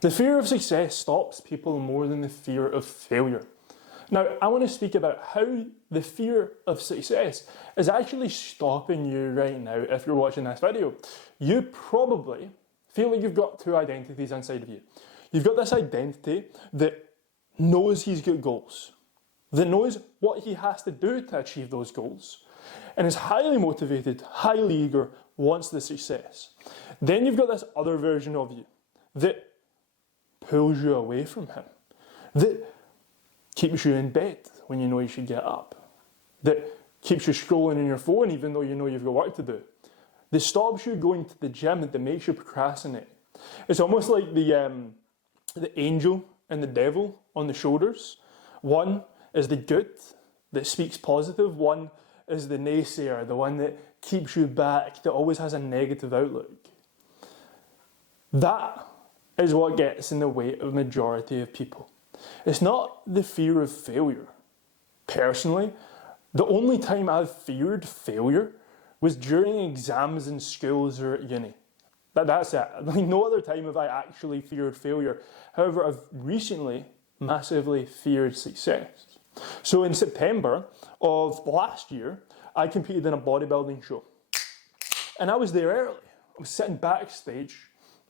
The fear of success stops people more than the fear of failure. Now, I want to speak about how the fear of success is actually stopping you right now if you're watching this video. You probably feel like you've got two identities inside of you. You've got this identity that knows he's got goals, that knows what he has to do to achieve those goals, and is highly motivated, highly eager, wants the success. Then you've got this other version of you that pulls you away from him, that keeps you in bed when you know you should get up, that keeps you scrolling on your phone even though you know you've got work to do, that stops you going to the gym, that makes you procrastinate. It's almost like the angel and the devil on the shoulders. One is the good that speaks positive, one is the naysayer, the one that keeps you back, that always has a negative outlook. That is what gets in the way of a majority of people. It's not the fear of failure. Personally, the only time I've feared failure was during exams in schools or at uni. That's it. Like, no other time have I actually feared failure. However, I've recently massively feared success. So in September of last year, I competed in a bodybuilding show. And I was there early. I was sitting backstage.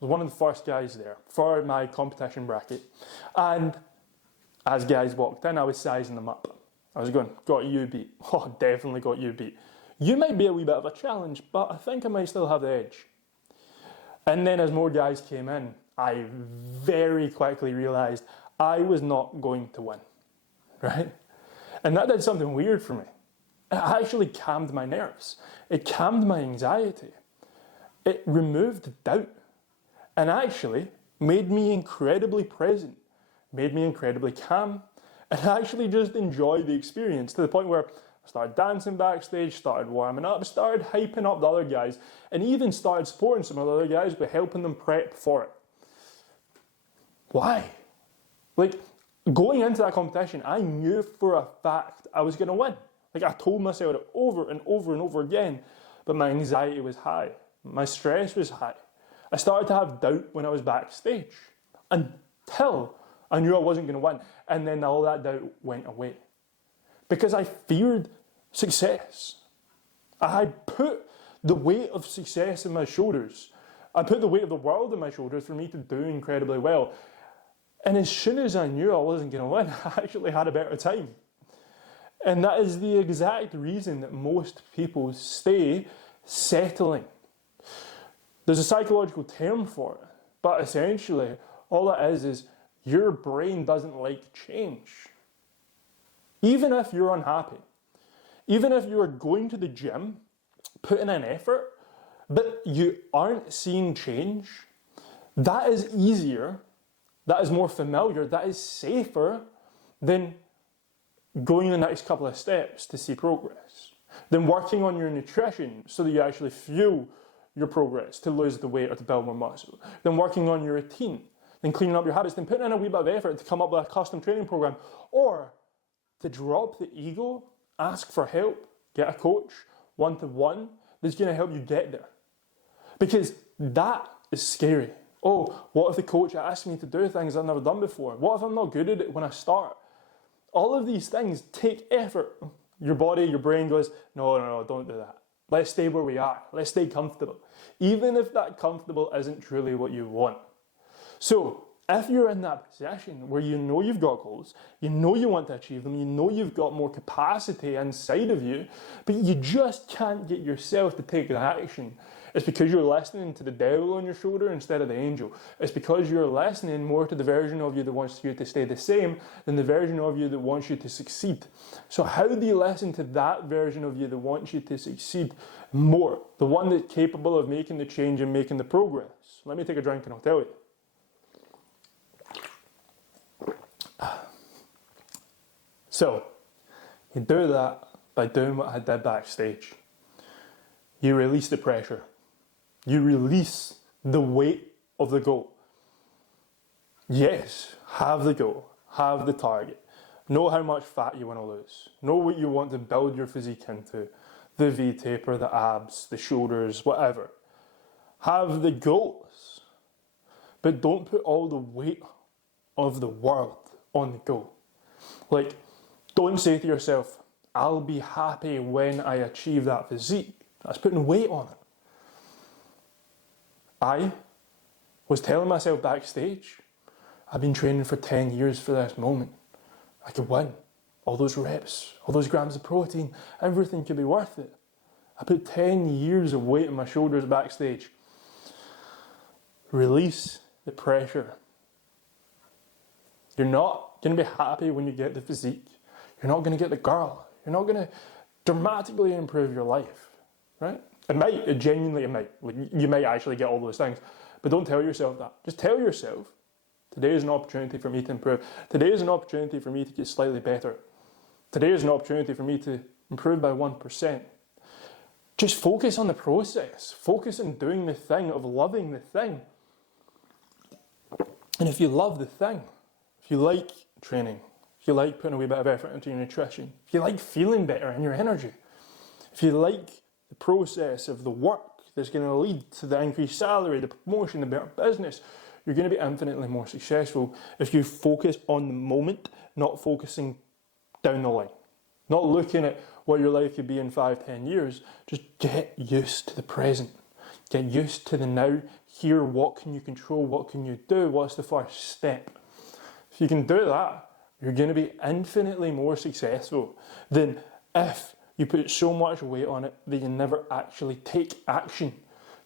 I was one of the first guys there for my competition bracket. And as guys walked in, I was sizing them up. I was going, got you beat. Oh, definitely got you beat. You might be a wee bit of a challenge, but I think I might still have the edge. And then as more guys came in, I very quickly realised I was not going to win, right? And that did something weird for me. It actually calmed my nerves. It calmed my anxiety. It removed doubt and actually made me incredibly present, made me incredibly calm, and actually just enjoyed the experience to the point where I started dancing backstage, started warming up, started hyping up the other guys, and even started supporting some of the other guys by helping them prep for it. Why? Like, going into that competition, I knew for a fact I was going to win. Like, I told myself it over and over and over again, but my anxiety was high. My stress was high. I started to have doubt when I was backstage until I knew I wasn't going to win. And then all that doubt went away. Because I feared success. I put the weight of success on my shoulders. I put the weight of the world on my shoulders for me to do incredibly well. And as soon as I knew I wasn't going to win, I actually had a better time. And that is the exact reason that most people stay settling. There's a psychological term for it, but essentially all it is your brain doesn't like change. Even if you're unhappy, even if you're going to the gym, putting in effort, but you aren't seeing change, that is easier, that is more familiar, that is safer than going the next couple of steps to see progress, than working on your nutrition so that you actually fuel your progress to lose the weight or to build more muscle, than working on your routine, than cleaning up your habits, than putting in a wee bit of effort to come up with a custom training program, or to drop the ego, ask for help, get a coach, one-to-one, that's going to help you get there. Because that is scary. Oh, what if the coach asks me to do things I've never done before? What if I'm not good at it when I start? All of these things take effort. Your body, your brain goes, no, don't do that. Let's stay where we are. Let's stay comfortable. Even if that comfortable isn't truly what you want. So, if you're in that position where you know you've got goals, you know you want to achieve them, you know you've got more capacity inside of you, but you just can't get yourself to take the action, it's because you're listening to the devil on your shoulder instead of the angel. It's because you're listening more to the version of you that wants you to stay the same than the version of you that wants you to succeed. So how do you listen to that version of you that wants you to succeed more? The one that's capable of making the change and making the progress. Let me take a drink and I'll tell you. So, you do that by doing what I did backstage. You release the pressure. You release the weight of the goal. Yes, have the goal. Have the target. Know how much fat you want to lose. Know what you want to build your physique into. The V-taper, the abs, the shoulders, whatever. Have the goals. but don't put all the weight of the world on the goal. Like, don't say to yourself, I'll be happy when I achieve that physique. That's putting weight on it. I was telling myself backstage, I've been training for 10 years for this moment. I could win. All those reps, all those grams of protein, everything could be worth it. I put 10 years of weight on my shoulders backstage. Release the pressure. You're not going to be happy when you get the physique. You're not going to get the girl. You're not going to dramatically improve your life, right? It might, genuinely it might. You might actually get all those things, but don't tell yourself that. Just tell yourself, today is an opportunity for me to improve. Today is an opportunity for me to get slightly better. Today is an opportunity for me to improve by 1%. Just focus on the process. Focus on doing the thing, of loving the thing. And if you love the thing, if you like training, if you like putting a wee bit of effort into your nutrition, if you like feeling better in your energy, if you like the process of the work that's going to lead to the increased salary, the promotion, the better business, you're going to be infinitely more successful if you focus on the moment, not focusing down the line. Not looking at what your life could be in 5-10 years. Just get used to the present. Get used to the now. Here, what can you control? What can you do? What's the first step? If you can do that, you're going to be infinitely more successful than if you put so much weight on it that you never actually take action,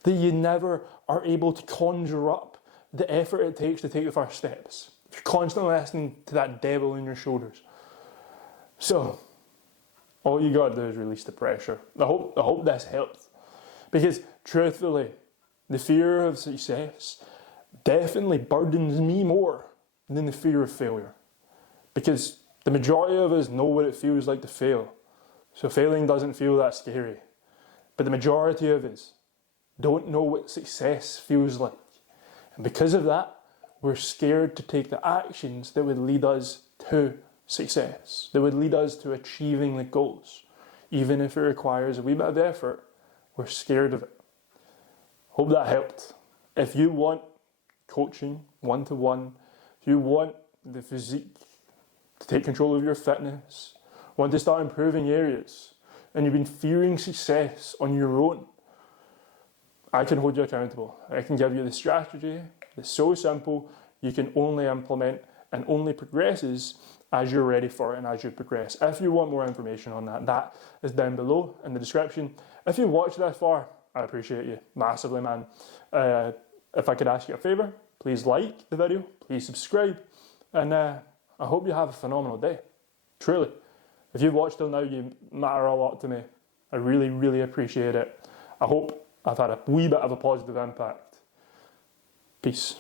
that you never are able to conjure up the effort it takes to take the first steps. If you're constantly listening to that devil in your shoulders. So, all you got to do is release the pressure. I hope this helped. Because truthfully, the fear of success definitely burdens me more than the fear of failure. Because the majority of us know what it feels like to fail. So failing doesn't feel that scary. But the majority of us don't know what success feels like. And because of that, we're scared to take the actions that would lead us to success, that would lead us to achieving the goals. Even if it requires a wee bit of effort, we're scared of it. Hope that helped. If you want coaching, one-to-one, if you want the physique to take control of your fitness, want to start improving areas, and you've been fearing success on your own, I can hold you accountable. I can give you the strategy that's so simple, you can only implement and only progresses as you're ready for it and as you progress. If you want more information on that, that is down below in the description. If you watched that far, I appreciate you massively, man. If I could ask you a favour, please like the video, please subscribe, and I hope you have a phenomenal day. Truly. If you've watched till now, you matter a lot to me. I really, really appreciate it. I hope I've had a wee bit of a positive impact. Peace.